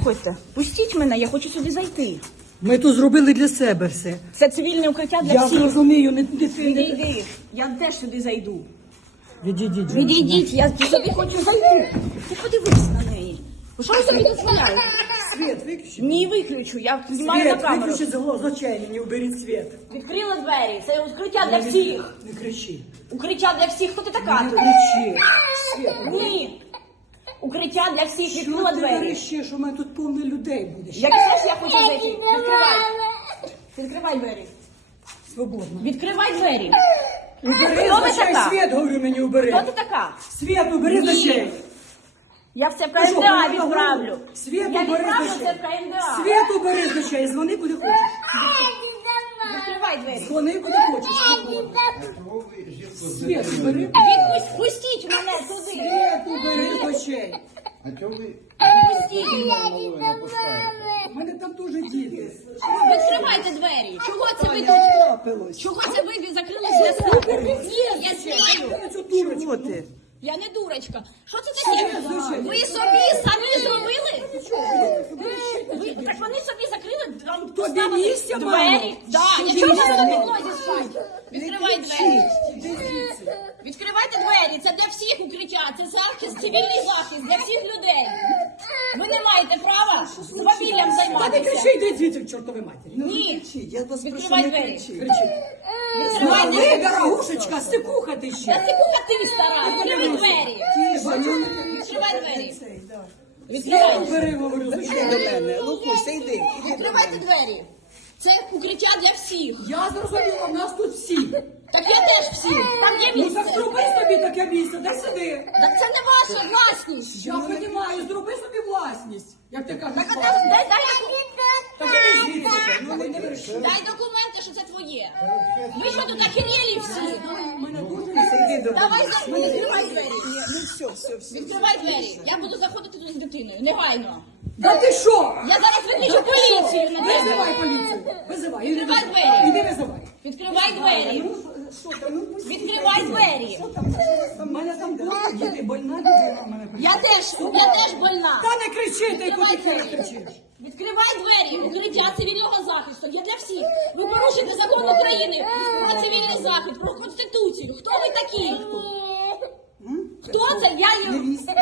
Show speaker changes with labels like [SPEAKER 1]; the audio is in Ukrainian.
[SPEAKER 1] Ходьте, пустіть мене, я хочу сюди зайти.
[SPEAKER 2] Ми тут зробили для себе все.
[SPEAKER 1] Це цивільне укриття для
[SPEAKER 2] Я
[SPEAKER 1] всіх.
[SPEAKER 2] зрозумію, не, не, не,
[SPEAKER 1] Відійди, я теж сюди зайду.
[SPEAKER 2] Відійдіть.
[SPEAKER 1] Відійдіть, я сюди хочу зайти. Ти подивись на неї. Ви Що ви собі дозволяєте?
[SPEAKER 2] Світ, виключи.
[SPEAKER 1] Ні, виключу, я знімаю на
[SPEAKER 2] Світ,
[SPEAKER 1] камеру.
[SPEAKER 2] виключи з з очей мені, уберіть світ.
[SPEAKER 1] Відкрили двері, це укриття для всіх.
[SPEAKER 2] Не кричи.
[SPEAKER 1] Укриття для всіх. Хто ти така
[SPEAKER 2] Не
[SPEAKER 1] тут?
[SPEAKER 2] кричи. Світ,
[SPEAKER 1] Ні. Укриття для всіх,
[SPEAKER 2] що
[SPEAKER 1] відкрила
[SPEAKER 2] ти
[SPEAKER 1] двері.
[SPEAKER 2] верещиш, що в мене тут повно людей буде? ще?
[SPEAKER 1] Як теж я хочу зайти. Відкривай. Відкривай двері.
[SPEAKER 2] Свободно.
[SPEAKER 1] Відкривай двері.
[SPEAKER 2] Убери
[SPEAKER 1] Хто
[SPEAKER 2] з очей,
[SPEAKER 1] така?
[SPEAKER 2] світ, говорю мені, убери.
[SPEAKER 1] Хто ти така?
[SPEAKER 2] Світ, убери з
[SPEAKER 1] Ні.
[SPEAKER 2] очей.
[SPEAKER 1] Я все в
[SPEAKER 2] Ти що,
[SPEAKER 1] КМДА
[SPEAKER 2] голову?
[SPEAKER 1] відправлю.
[SPEAKER 2] Світ,
[SPEAKER 1] Я
[SPEAKER 2] убери
[SPEAKER 1] відправлю
[SPEAKER 2] з
[SPEAKER 1] це
[SPEAKER 2] очей.
[SPEAKER 1] в КМДА.
[SPEAKER 2] Світ, убери з очей, дзвони куди хочеш.
[SPEAKER 1] Відкривай двері.
[SPEAKER 2] Дзвони куди хочеш. Світ, убери.
[SPEAKER 1] Відпусть, пустіть мене туди.
[SPEAKER 2] Світ, убери з очей.
[SPEAKER 3] А чого ви
[SPEAKER 1] Пустіть.
[SPEAKER 3] малою не?
[SPEAKER 2] У мене там дуже діти.
[SPEAKER 1] Відкривайте двері. Чого це ви тут? Чого це ви закрили зв'язок? Я.
[SPEAKER 2] Цю дурочку. ти?
[SPEAKER 1] Я не дурочка. Що це таке? Ви собі самі зробили? Ви, так вони собі там поставили
[SPEAKER 2] місця
[SPEAKER 1] двері. Да, я чого ж на підлозі спать? Відкривай двері. Відкривайте двері, це для всіх укриття, це захист, цивільний захист для всіх людей. Ви не маєте права свавіллям
[SPEAKER 2] Та не
[SPEAKER 1] займатися.
[SPEAKER 2] кричи, йди звідси, к чортовій матері. Ну,
[SPEAKER 1] Ні.
[SPEAKER 2] Я вас
[SPEAKER 1] Відкривай двері.
[SPEAKER 2] Кричи.
[SPEAKER 1] Відкривайте
[SPEAKER 2] Ви,
[SPEAKER 1] двері.
[SPEAKER 2] дорогушечка, стикуха ти
[SPEAKER 1] Та
[SPEAKER 2] ще.
[SPEAKER 1] ти кука ти стара, відкривай двері.
[SPEAKER 2] Ну,
[SPEAKER 1] Відкривай двері.
[SPEAKER 2] цей, да.
[SPEAKER 1] Відкривай.
[SPEAKER 2] Світ, убери, говорю, з очей до мене.
[SPEAKER 4] Лукуся, йди.
[SPEAKER 1] Відкривайте двері. Це укриття для всіх.
[SPEAKER 2] Я зрозуміла, в нас тут всі.
[SPEAKER 1] Так я теж всі. Там є
[SPEAKER 2] Ну так зроби собі таке місце, дай сюди.
[SPEAKER 1] Так це не ваша власність.
[SPEAKER 2] Я розумію, зроби собі власність. Як ти кажеш,
[SPEAKER 1] Так а
[SPEAKER 2] власність.
[SPEAKER 1] дай, дай, дай,
[SPEAKER 2] Так іди звідси, ну не верши.
[SPEAKER 1] дай документи, що це твоє. Ви що тут охерели всі?
[SPEAKER 2] Мене дуже
[SPEAKER 4] Іди до
[SPEAKER 1] Давай відкривай двері.
[SPEAKER 4] Ну все, все, все.
[SPEAKER 1] Відкривай двері. Я буду заходити тут з дитиною. Негайно.
[SPEAKER 2] Да ти що?
[SPEAKER 1] Я зараз викличу поліцію на тебе.
[SPEAKER 2] Визивай поліцію. Визивай. Іди
[SPEAKER 1] Відкривай двері.
[SPEAKER 2] Іди визивай.
[SPEAKER 1] Відкривай двері.
[SPEAKER 2] Ну, що ну, пусти.
[SPEAKER 1] Відкривай двері.
[SPEAKER 2] У мене там просто діти, больна дитина в мене.
[SPEAKER 1] Я теж, я теж больна.
[SPEAKER 2] Та не кричи, ти
[SPEAKER 1] Відкривай двері.
[SPEAKER 2] кричиш.
[SPEAKER 1] Відкривай двері, укриття цивільного захисту. Я для всіх. Ви порушуєте закон України про цивільний захист, про конституцію. Хто ви такі? Хто це? Я її невістка. Відкривай двері.